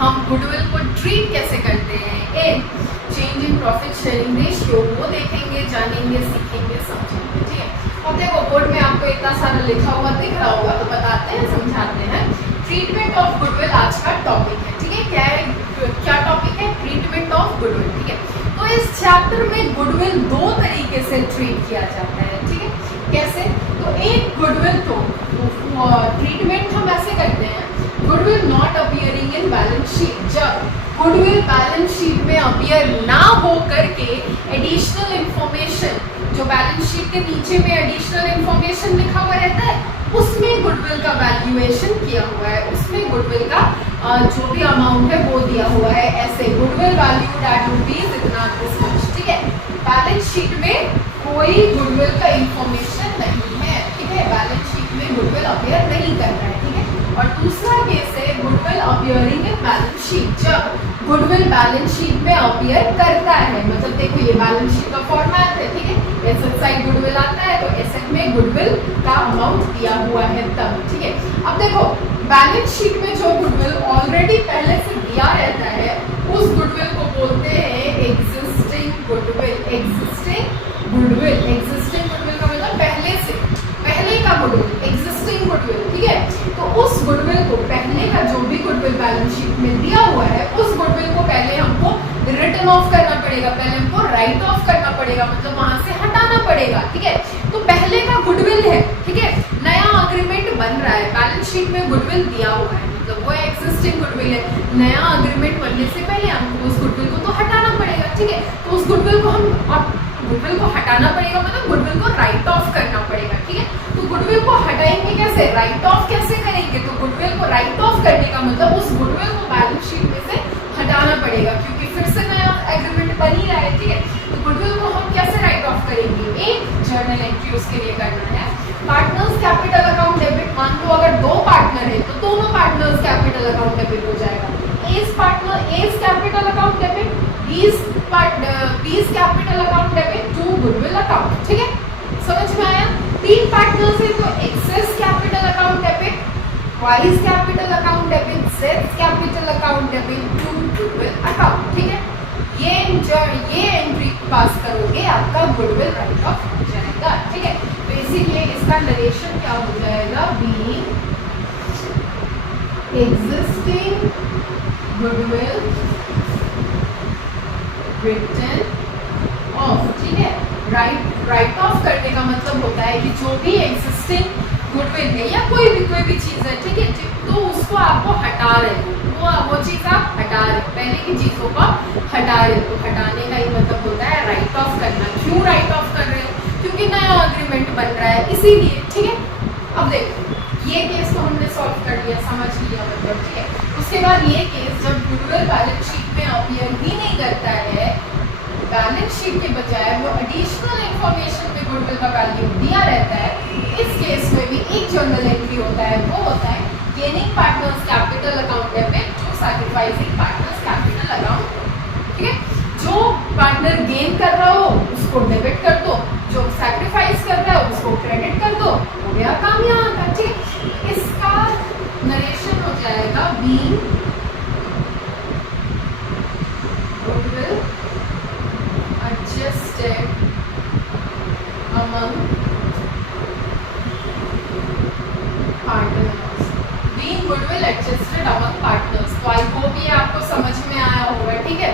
हम गुडविल को ट्रीट कैसे करते हैं, in change in profit sharing ratio, वो देखेंगे, जानेंगे, सीखेंगे, समझेंगे। ठीक है, अब देखो बोर्ड में आपको इतना सारा लिखा हुआ दिख रहा होगा, तो बताते हैं, समझाते हैं। ट्रीटमेंट ऑफ गुडविल आज का टॉपिक है। ठीक है, क्या टॉपिक है? Treatment of goodwill. ठीक है, तो इस चैप्टर में गुडविल दो तरीके से ट्रीट किया जाता है। ठीक है, कैसे? तो एक गुडविल तो ट्रीटमेंट हम ऐसे करते हैं, goodwill not appearing in balance sheet, जब गुडविल बैलेंस शीट में अपीयर ना हो करके एडिशनल इंफॉर्मेशन, जो बैलेंस शीट के नीचे में एडिशनल इंफॉर्मेशन लिखा हुआ रहता है, उसमें गुडविल का वैल्यूएशन किया हुआ है, उसमें गुडविल का जो भी अमाउंट है वो दिया हुआ है। ऐसे गुडविल वैल्यूड एट रुपीज इतना दिस मच। ठीक है, बैलेंस शीट में कोई गुडविल का इंफॉर्मेशन नहीं है। ठीक है, बैलेंस शीट में गुडविल अपीयर नहीं कर रहा है। ठीक है, और दूसरा केस है goodwill appearing in balance sheet, जब गुडविल बैलेंस शीट में अपीयर करता है, मतलब देखो ये बैलेंस शीट का फॉर्मेट है। ठीक है, एसेट साइड गुडविल आता है, तो एसेट में गुडविल का अमाउंट दिया हुआ है तब। ठीक है, अब देखो बैलेंस शीट में जो गुडविल ऑलरेडी पहले से दिया रहता है, उस गुडविल को बोलते हैं existing goodwill. Existing goodwill, existing goodwill का मतलब पहले से, पहले का गुडविल, एग्जिस्टिंग गुडविल। ठीक है, तो उस गुडविल को, पहले का जो भी गुडविल बैलेंस शीट में दिया हुआ है, उस गुडविल को पहले हमको रिटर्न ऑफ करना पड़ेगा, पहले हमको राइट ऑफ करना पड़ेगा, मतलब वहां से हटाना पड़ेगा। ठीक है, तो पहले का गुडविल है। ठीक है, नया अग्रीमेंट बन रहा है, बैलेंस शीट में गुडविल दिया हुआ है, मतलब वो एक्सिस्टिंग गुडविल है। नया अग्रीमेंट बनने से पहले हमको उस गुडविल को तो हटाना पड़ेगा। ठीक है, तो उस गुडविल को गुडविल को हटाना पड़ेगा, मतलब गुडविल को राइट ऑफ करना पड़ेगा। ठीक है, तो गुडविल को हटाएंगे कैसे, राइट ऑफ कैसे करेंगे? तो गुडविल को राइट ऑफ करने का मतलब उस गुडविल को बैलेंस शीट में से हटाना पड़ेगा, क्योंकि फिर से नया एग्रीमेंट बन ही रहा है। ठीक है, तो गुडविल को हम कैसे राइट ऑफ करेंगे? एक जर्नल एंट्री उसके लिए करना है। पार्टनर्स कैपिटल अकाउंट डेबिट, मान लो अगर दो पार्टनर है तो दोनों पार्टनर्स कैपिटल अकाउंट डेबिट हो जाएगा। A's partner A's capital account debit, B's capital account debit to goodwill account. ठीक है, समझ में आया? तीन पार्टनर्स है तो X's capital account debit, Y's capital account debit, Z's capital account debit to goodwill account. ठीक है, ये एंट्री पास करोगे आपका गुडविल राइट ऑफ हो जाएगा। ठीक है, तो इसीलिए इसका नरेशन क्या हो जाएगा? Being existing goodwill written off. ठीक है, राइट ऑफ करने का मतलब होता है कि जो भी एग्जिस्टिंग गुडविल है या कोई भी चीज है, ठीक है, तो उसको आपको हटा रहे हो, वो चीज आप हटा रहे हो, पहले की चीजों को हटा रहे हो। तो हटाने का ही मतलब होता है राइट ऑफ करना। क्यों राइट ऑफ कर रहे हो? क्योंकि नया अग्रीमेंट बन रहा है, इसीलिए। ठीक है, अब देखो ये केस तो हमने सॉल्व कर लिया, समझ लिया मतलब। ठीक है, उसके बाद ये केस जब गुडविल बैलेंस शीट में अपीयर ही नहीं करता है, बैलेंस शीट के बजाय वो एडिशनल इंफॉर्मेशन में गुडविल का वैल्यू दिया रहता है, इस केस में भी एक जर्नल एंट्री होता है, वो होता है gaining partners capital account debit to sacrificing partners capital account. ठीक है, जो पार्टनर गेन कर रहा हो उसको डेबिट कर दो, जो सैक्रिफाइस कर रहा है उसको क्रेडिट कर दो, हो गया काम यहाँ का। ठीक, इसका नरेशन हो जाएगा being goodwill adjusted among partners, being goodwill adjusted among partners। तो आई होप ये आपको समझ में आया होगा। ठीक है,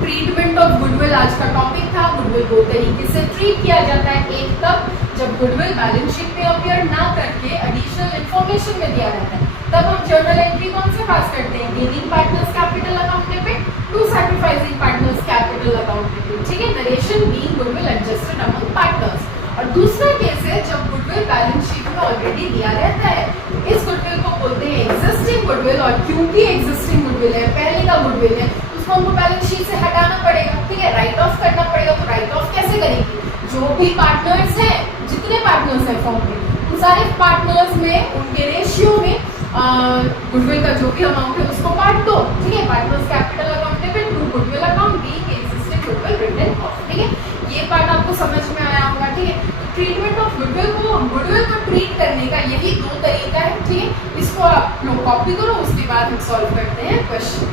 ट्रीटमेंट ऑफ गुडविल आज का टॉपिक था। गुडविल दो तरीके से ट्रीट किया जाता है, एक तब जब गुडविल बैलेंस शीट में अपीयर ना करके एडिशनल इंफॉर्मेशन में दिया रहता है, तब हम जर्नल एंट्री कौन से पास करते हैं? Gaining partners capital account debit to sacrificing partners capital account debit. ठीक है, narration being goodwill adjusted among partners. और दूसरा केस है जब गुडविल बैलेंस शीट में ऑलरेडी दिया रहता है, इस गुडविल को बोलते हैं एग्जिस्टिंग गुडविल। और क्योंकि एग्जिस्टिंग गुडविल है, पहले का गुडविल है, उसको हमको बैलेंस शीट से हटाना पड़ेगा। ठीक है, राइट ऑफ करना पड़ेगा। तो राइट ऑफ कैसे करेंगे? जो भी पार्टनर्स हैं, जितने पार्टनर्स हैं फॉर्म में, उन सारे पार्टनर्स में उनके रेशियो में गुडविल का जो भी अमाउंट है उसको बांट दो। ठीक है, partners capital account debit to goodwill account being existing goodwill written off. ठीक है, ये पार्ट आपको समझ में आया होगा। ठीक है, ट्रीटमेंट ऑफ गुडविल को ट्रीट करने का यही दो तरीका है। ठीक है, इसको आप लोग कॉपी करो, उसके बाद हम सॉल्व करते हैं क्वेश्चन।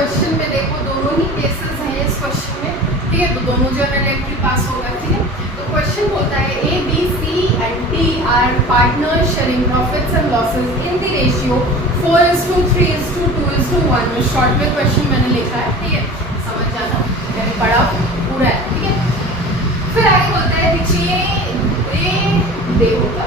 क्वेश्चन में देखो दोनों ही केसेस हैं इस क्वेश्चन में, ठीक है, तो दोनों जर्नल एंट्री पास होगा, ठीक है। तो क्वेश्चन बोलता है A, B, C and D are partners sharing profits and losses in the ratio 4:3:2:1 में शॉर्ट में क्वेश्चन मैंने लिखा है, ठीक है, समझ जाना, मैंने पढ़ा पूरा है, ठीक है। फिर आगे बोलता है दे होगा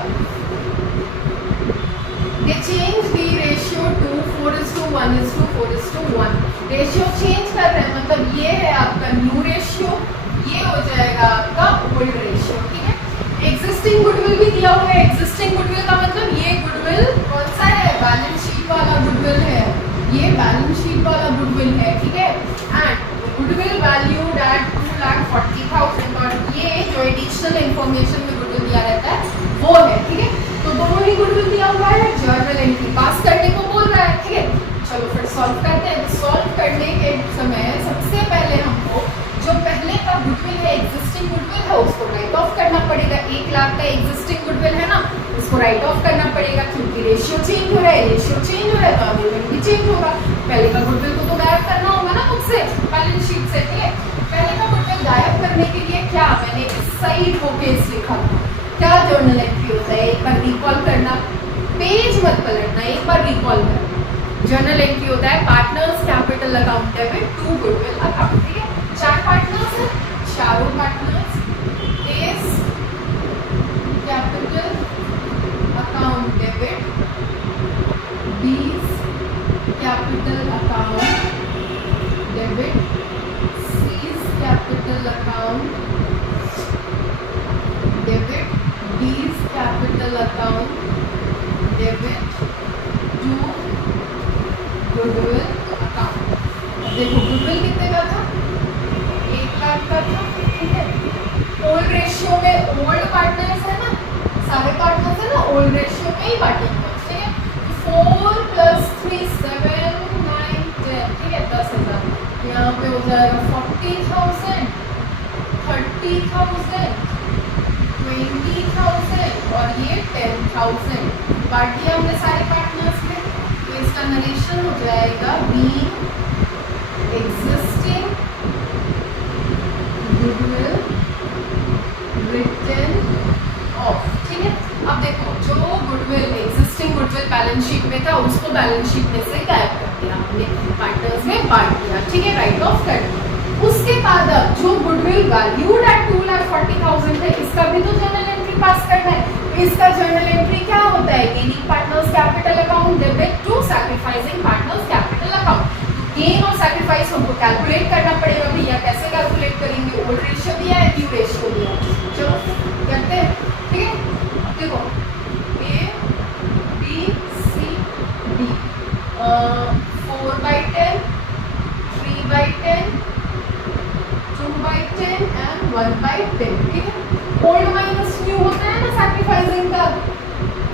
they change the ratio to 4:1:4:1 ratio change कर रहे हैं, मतलब ये है आपका न्यू रेशियो, ये हो जाएगा आपका ओल्ड रेशियो, ठीक है। एग्जिस्टिंग गुडविल भी दिया हुआ है, एग्जिस्टिंग गुडविल का मतलब ये गुडविल कौन सा है, बैलेंस शीट वाला गुडविल है, ये बैलेंस शीट वाला गुडविल है, ठीक है। एंड गुडविल वैल्यूड एट 2,40,000 और ये जो एडिशनल इंफॉर्मेशन में गुडविल दिया रहता है वो है, ठीक है। तो दोनों ही गुडविल दिया हुआ है, जर्नल एंट्री पास करने को बोल रहा है, ठीक है। चलो फिर सॉल्व करते हैं। सॉल्व करने के समय सबसे पहले हमको जो पहले का गुडविल है, एग्जिस्टिंग गुडविल है, उसको राइट ऑफ करना पड़ेगा। 1 लाख का एग्जिस्टिंग गुडविल है ना, उसको राइट ऑफ करना पड़ेगा क्योंकि रेशियो चेंज हो रहा है, रेशियो चेंज हो रहा है तो अमेजमेंट भी चेंज होगा। पहले का गुडविल को तो गायब करना होगा ना खुद से, बैलेंस शीट से, ठीक है। पहले का गुडविल गायब करने के लिए क्या मैंने इस साइड को केस लिखा था, क्या जर्नल एंट्री होता है, एक बार रिकॉल करना, पेज मत पलटना, एक बार रिकॉल करना। जर्नल एंट्री होता है partners capital account debit to goodwill account, ठीक है। 4 पार्टनर्स हैं, चारों partners A's capital account debit, B's capital account debit, C's capital account debit, D's capital account debit to goodwill account। देखो goodwill कितने का था, 1 लाख का था, ठीक है। ओल्ड रेशियो में ओल्ड पार्टनर्स है ना, सारे पार्टनर्स है ना, ओल्ड रेशियो में ही पार्टनर्स, ठीक है। 4 + 3 7 9 10, ठीक है, 10,000 यहाँ पे हो जाएगा 40,000, 30,000, 20,000 और ये 10,000 बांट दिया हमने सारे पार्टनर्स में। तो इसका नरेशन हो जाएगा being existing goodwill written off, ठीक है। अब देखो जो goodwill existing goodwill balance sheet में था उसको बैलेंस शीट में से गायब कर दिया हमने, पार्टनर्स में बांट दिया, ठीक है, राइट ऑफ कर दिया। उसके बाद अब जो गुडविल वैल्यूड एट 2,40,000 है, इसका भी तो जर्नल एंट्री पास करना है। इसका जर्नल एंट्री क्या होता है, gaining partners capital account debit to sacrificing partners capital account. Gain और सैक्रिफाइस हमको कैलकुलेट करना पड़ेगा भैया, कैसे कैलकुलेट करेंगे, ओल्ड रेशियो दिया है, न्यू रेशियो दिया है, चलो करते हैं, ठीक है। देखो A B C D 4/10, 3/10, 2/10 and 1/10, ठीक है। ओल्ड माइनस न्यू होता है ना सैक्रिफाइसिंग का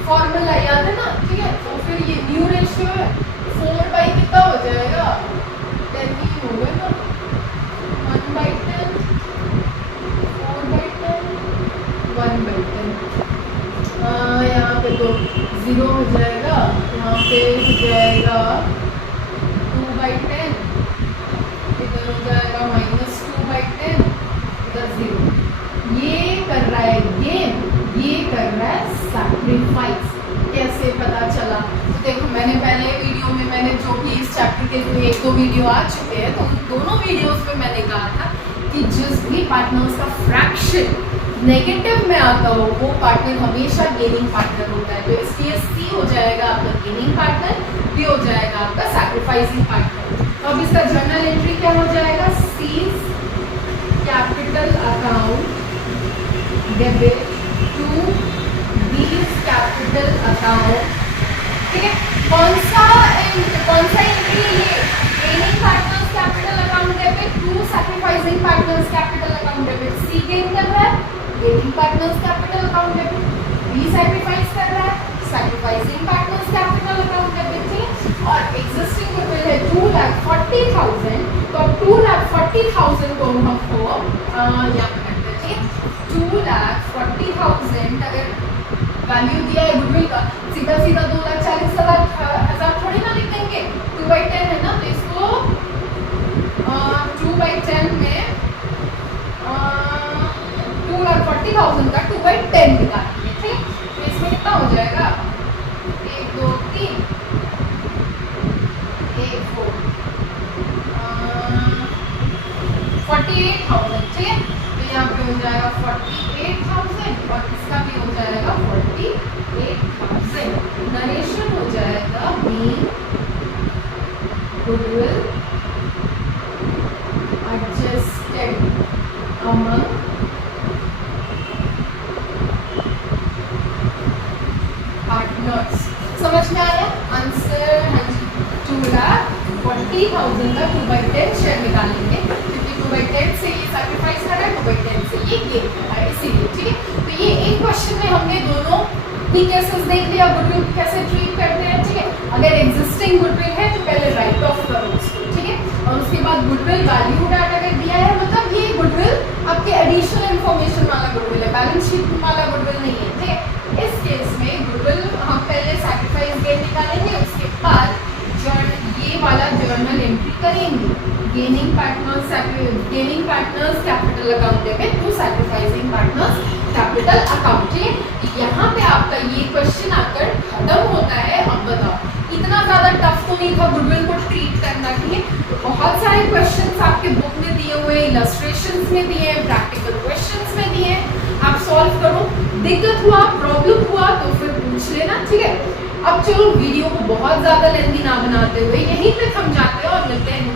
फॉर्मूला, याद है ना, ठीक है। तो फिर ये न्यू रेशियो है, 4 कितना हो जाएगा, 10 ही होगा ना, 1/10, 4/10, 1/10, यहाँ पे तो 0 हो जाएगा, यहाँ पे हो जाएगा 2/10, इधर हो जाएगा -2/10, इधर 0। ये कर रहा है गेन, ये कर रहा है सैक्रिफाइस। कैसे पता चला, तो देखो मैंने पहले वीडियो में मैंने जो कि इस चैप्टर के जो 1-2 वीडियो आ चुके हैं, तो उन दोनों वीडियोस में मैंने कहा था कि जिस भी पार्टनर्स का फ्रैक्शन नेगेटिव में आता हो वो पार्टनर हमेशा गेनिंग पार्टनर होता है। तो इसलिए सी हो जाएगा आपका गेनिंग पार्टनर, डी हो जाएगा आपका सैक्रिफाइसिंग पार्टनर। तो अब इसका जर्नल एंट्री क्या हो जाएगा, C's capital account debit to B's capital account, ठीक है। कौन सा एंट्री है ये, gaining partners capital account debit to sacrificing partners capital account debit. C gain कर रहा है, gaining partners capital account debit, B sacrifice कर रहा है, sacrificing partners capital account debit, ठीक है। और एग्जिस्टिंग गुडविल है 2,40,000, तो 2,40,000 को हमको यहाँ पे करते हैं, ठीक है। 2,40,000 अगर वैल्यू दिया है गुडविल का, सीधा सीधा 2,40,000 थोड़ी ना लिख देंगे, 2/10 है ना, तो इसको 2/10 में 2,40,000 का 2/10 निकालेंगे, ठीक। तो इसमें कितना हो जाएगा, 1 2 3 1 4 48,000, ठीक है। तो यहाँ पे हो जाएगा 48,000 और इसका भी हो जाएगा 48,000। नरेशन हो जाएगा mean goodwill adjusted among partners। समझ में आया आंसर? हाँ जी, 2,40,000 का 2/10 शेयर निकालेंगे, क्योंकि 2/10 से ये सैक्रिफाइस कर रहा है, 2/10 से ये गेन कर रहा है, इसीलिए, ठीक है। तो ये एक क्वेश्चन में हमने दोनों ही केसेस देख लिया, गुडविल कैसे ट्रीट करते हैं, ठीक है। अगर एग्जिस्टिंग गुडविल है तो पहले राइट ऑफ करो उसको, ठीक है। और उसके बाद गुडविल वैल्यू डाटा अगर दिया है, मतलब ये गुडविल आपके एडिशनल इंफॉर्मेशन वाला गुडविल है, बैलेंस शीट वाला गुडविल नहीं है, ठीक है। इस केस में गुडविल हम पहले सैक्रिफाइस गेन निकालेंगे, उसके बाद ये वाला जर्नल एंट्री करेंगे, gaining partners capital account debit to sacrificing partners capital account, ठीक है। यहाँ पे आपका ये क्वेश्चन आकर खत्म होता है। अब बताओ, इतना ज्यादा टफ तो नहीं था गुडविल को ट्रीट करना, ठीक है। तो बहुत सारे क्वेश्चंस आपके बुक में दिए हुए, इलस्ट्रेशंस में दिए हैं, प्रैक्टिकल क्वेश्चंस में दिए हैं, आप सॉल्व करो। दिक्कत हुआ, प्रॉब्लम हुआ तो फिर पूछ लेना, ठीक है। अब चलो वीडियो को बहुत ज्यादा लेंथी ना बनाते हुए यहीं पे थम जाते हैं और मिलते हैं